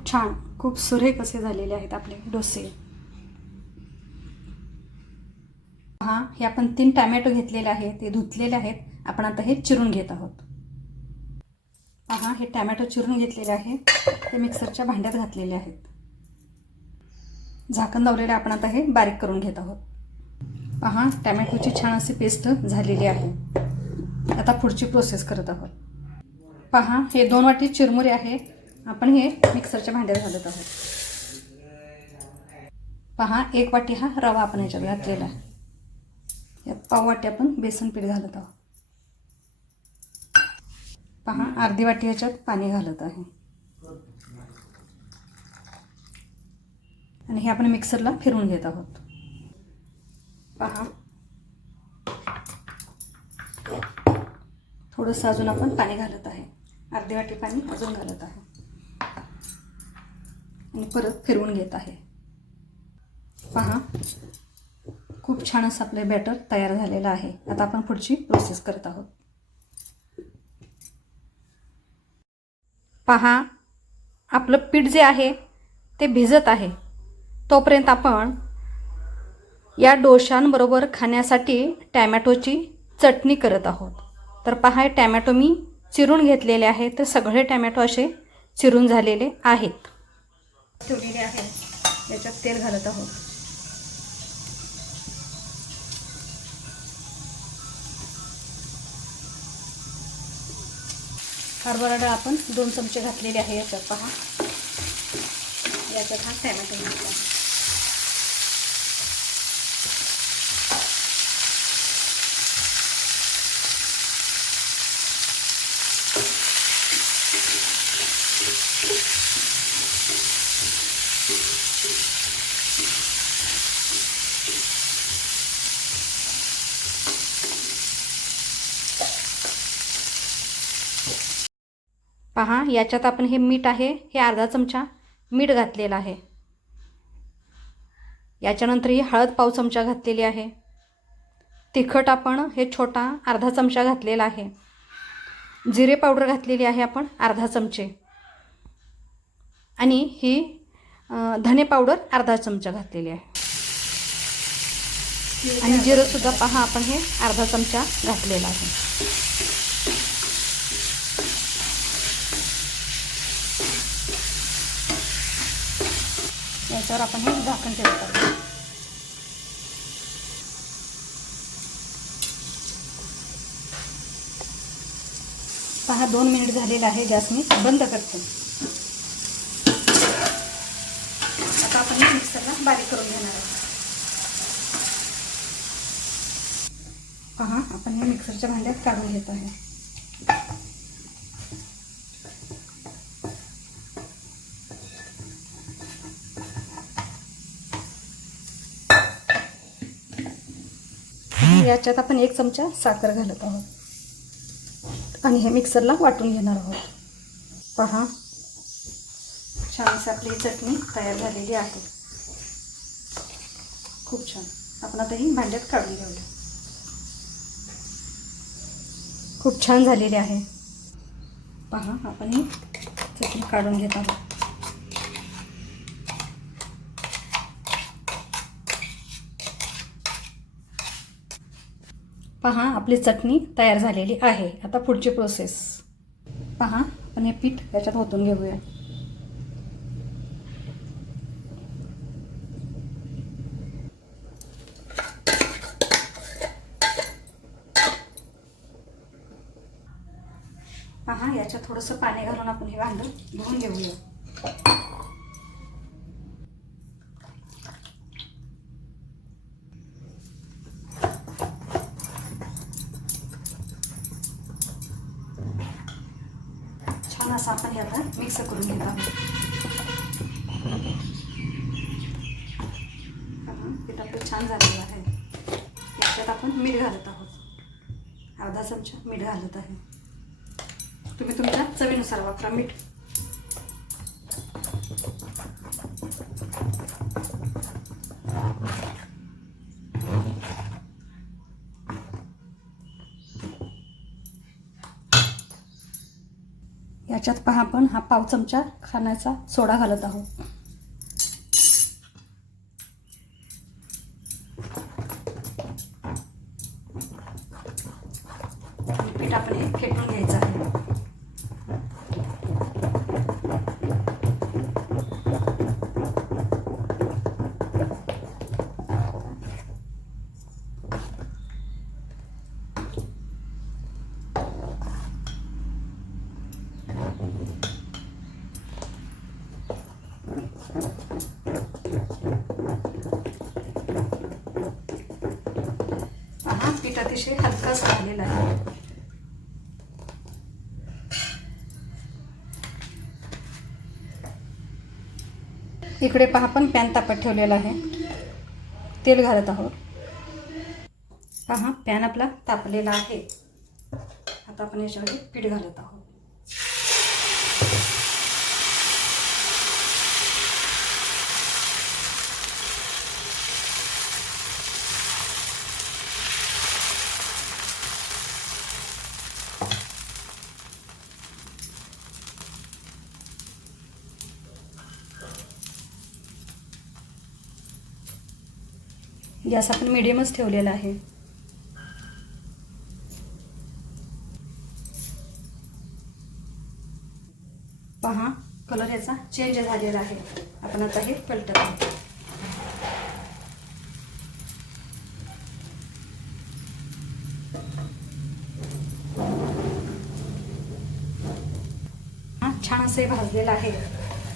खूप छान खूप सुरेख असे झालेले आहेत आपले डोसे. हा हे आपण तीन टॅमॅटो घेतलेले आहेत ते धुतलेले आहेत. आपण आता हे चिरून घेत आहोत. पहा हे टॅमॅटो चिरून घेतलेले आहे. ते मिक्सरच्या भांड्यात घातलेले आहेत. झाकण लावलेले आपण आता हे बारीक करून घेत आहोत. पहा टॅमॅटोची छान अशी पेस्ट झालेली आहे. आता पुढची प्रोसेस करत आहोत. पहा हे दोन वाटी चिरमुरे आहे. आपण हे मिक्सरच्या भांड्यात घालत आहोत. पहा एक वाटी हा रवा आपण याच्यात घातलेला आहे. यात पाव वाटी आपण बेसन पीठ घालत आहोत. पहा अर्धी वाटी याच्यात पाणी घालत आहे. आणि हे आपण मिक्सरला फिरवून घेत आहोत. पहा. थोडंसं अजून आपण पाणी घालत आहे. अर्धी वाटी पाणी अजून घालत आहे. आणि परत फिरवून घेत आहे. पहा. खूप छान असं आपलं बॅटर तयार झालेलं आहे. आता आपण पुढची प्रोसेस करत आहोत. पहा. आपलं पीठ जे आहे ते भिजत आहे. तोपर्यंत आपण या डोशांबरोबर खाण्यासाठी टॅमॅटोची चटणी करत आहोत. तर पहा टॅमॅटो मी चिरून घेतलेले आहे तर सगळे टॅमॅटो असे चिरून झालेले आहेत. ठेवलेली आहे याच्यात तेल घालत आहोत. हरभरा डाळ आपण दोन चमचे घातलेले आहे याच्यात पहा. याच्यात हा टॅमॅटो घातला. पहा याच्यात आपण हे मीठ आहे हे अर्धा चमचा मीठ घातलेलं आहे. याच्यानंतर ही हळद पाव चमचा घातलेली आहे. तिखट आपण हे छोटा अर्धा चमचा घातलेला आहे. जिरे पावडर घातलेली आहे आपण अर्धा चमचे. आणि ही धने पावडर अर्धा चमचा घातलेली आहे. आणि जिरंसुद्धा पहा आपण हे अर्धा चमचा घातलेला आहे. याच्यावर आपण हे झाकण ठेवत आहोत पहा दोन मिनिट झालेलं आहे गॅस मी बंद करते. आता आपण मिक्सरला बारीक करून घेणार आहोत. पहा आपण हे मिक्सरच्या भांड्यात काढून घेत आहे. याच्यात आपण एक चमचा साखर घालत आहोत. आणि हे मिक्सरला वाटून घेणार आहोत. पहा. छान अशी आपली चटणी तयार झालेली आहे. खूप छान. आपण आता ही भांड्यात काढून घेऊया. खूप छान झालेली आहे. पहा आपण ही चटणी काढून घेत आहोत. पहा आपली चटणी तयार झालेली आहे. आता पुढची प्रोसेस पहा आपण हे पीठ याच्यात ओतून घेऊया. पहा याच्यात थोडंसं पाणी घालून आपण हे भांडं धुवून घेऊया छान असं आपण हे आता मिक्स करून घेत आहोत पीठ आपलं छान झालेलं आहे. याच्यात आपण मीठ घालत आहोत. अर्धा चमचा मीठ घालत आहे. तुम्ही तुमच्या चवीनुसार वापरा मीठ. याच्यात पहा आपण हा पाव चमचा खाण्याचा सोडा घालत आहोत. अतिशय हलका झालेला आहे. इकडे पहा पण पॅन तापत ठेवलेला आहे. तेल घालत आहोत. पहा पॅन आपला तापलेला आहे. आता आपण याच्यामध्ये पीठ घालत आहोत. गॅस आपण मिडियमच ठेवलेला आहे. पहा कलर याचा चेंज झालेला आहे. आपण आता हे पलटत हा छान असे भाजलेलं आहे.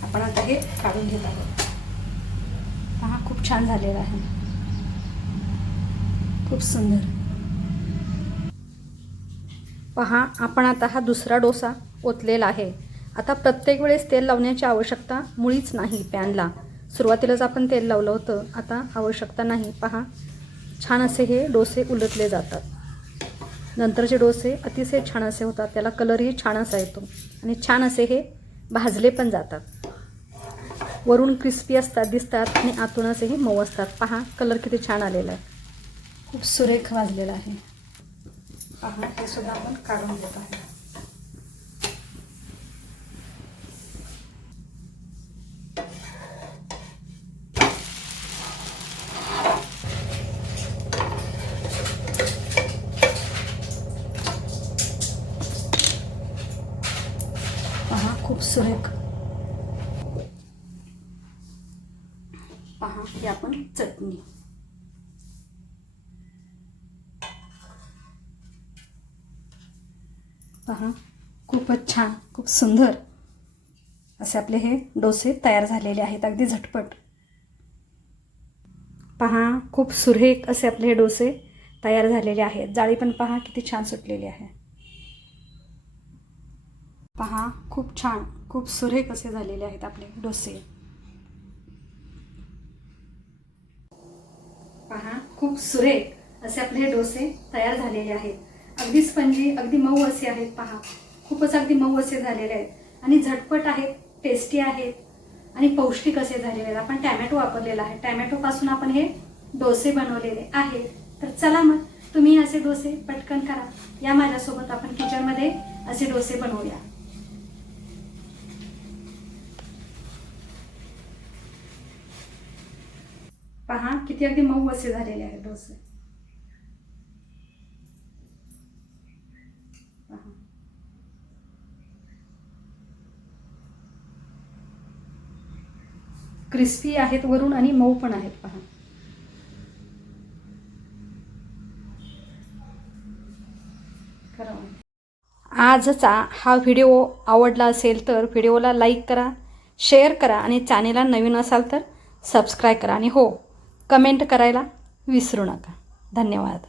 आपण आता हे काढून घेत आहोत. पहा खूप छान झालेला आहे. खूप सुंदर. पहा आपण आता हा दुसरा डोसा ओतलेला आहे. आता प्रत्येक वेळेस तेल लावण्याची आवश्यकता मुळीच नाही पॅनला. सुरुवातीलाच आपण तेल लावलं होतं आता आवश्यकता नाही. पहा छान असे हे डोसे उलटले जातात. नंतरचे डोसे अतिशय छान असे होतात त्याला कलरही छान असा येतो. आणि छान असे हे भाजले पण जातात. वरून क्रिस्पी असतात दिसतात आणि आतून असेही मऊ असतात. पहा कलर किती छान आलेला आहे. खूप सुरेख भाजलेला आहे. पहा हे सुद्धा आपण काढून घेत आहे पहा खूप सुरेख. पहा ही आपण चटणी. पहा. खूपच छान खूप सुंदर असे आपले हे डोसे तयार झालेले आहेत. अगदी झटपट. पहा खूप सुरेख असे आपले हे डोसे तयार झालेले आहेत. जाळी पण पहा किती छान सुटलेली आहे. पहा खूप छान खूप सुरेख असे झालेले आहेत आपले डोसे. पहा खूप सुरेख असे आपले हे डोसे तयार झालेले आहेत. अगदी स्पंजी अगदी मऊ असे आहेत पहा. खूपच अगदी मऊ असे झालेले आहेत. आणि झटपट आहेत टेस्टी आहेत आणि पौष्टिक असे झालेले आहेत. आपण टॅमॅटो वापरलेला आहे. टॅमॅटोपासून आपण हे डोसे बनवलेले आहेत तर चला मग तुम्ही असे डोसे पटकन करा. या माझ्यासोबत आपण किचनमध्ये असे डोसे बनवूया. पहा किती अगदी मऊ असे झालेले आहेत डोसे. क्रिस्पी आहेत वरून आणि मऊ पण आहेत पहा. आजचा हा व्हिडिओ आवडला असेल तर व्हिडिओला लाईक करा शेअर करा आणि चॅनेलला नवीन असाल तर सबस्क्राईब करा. आणि हो कमेंट करायला विसरू नका. धन्यवाद.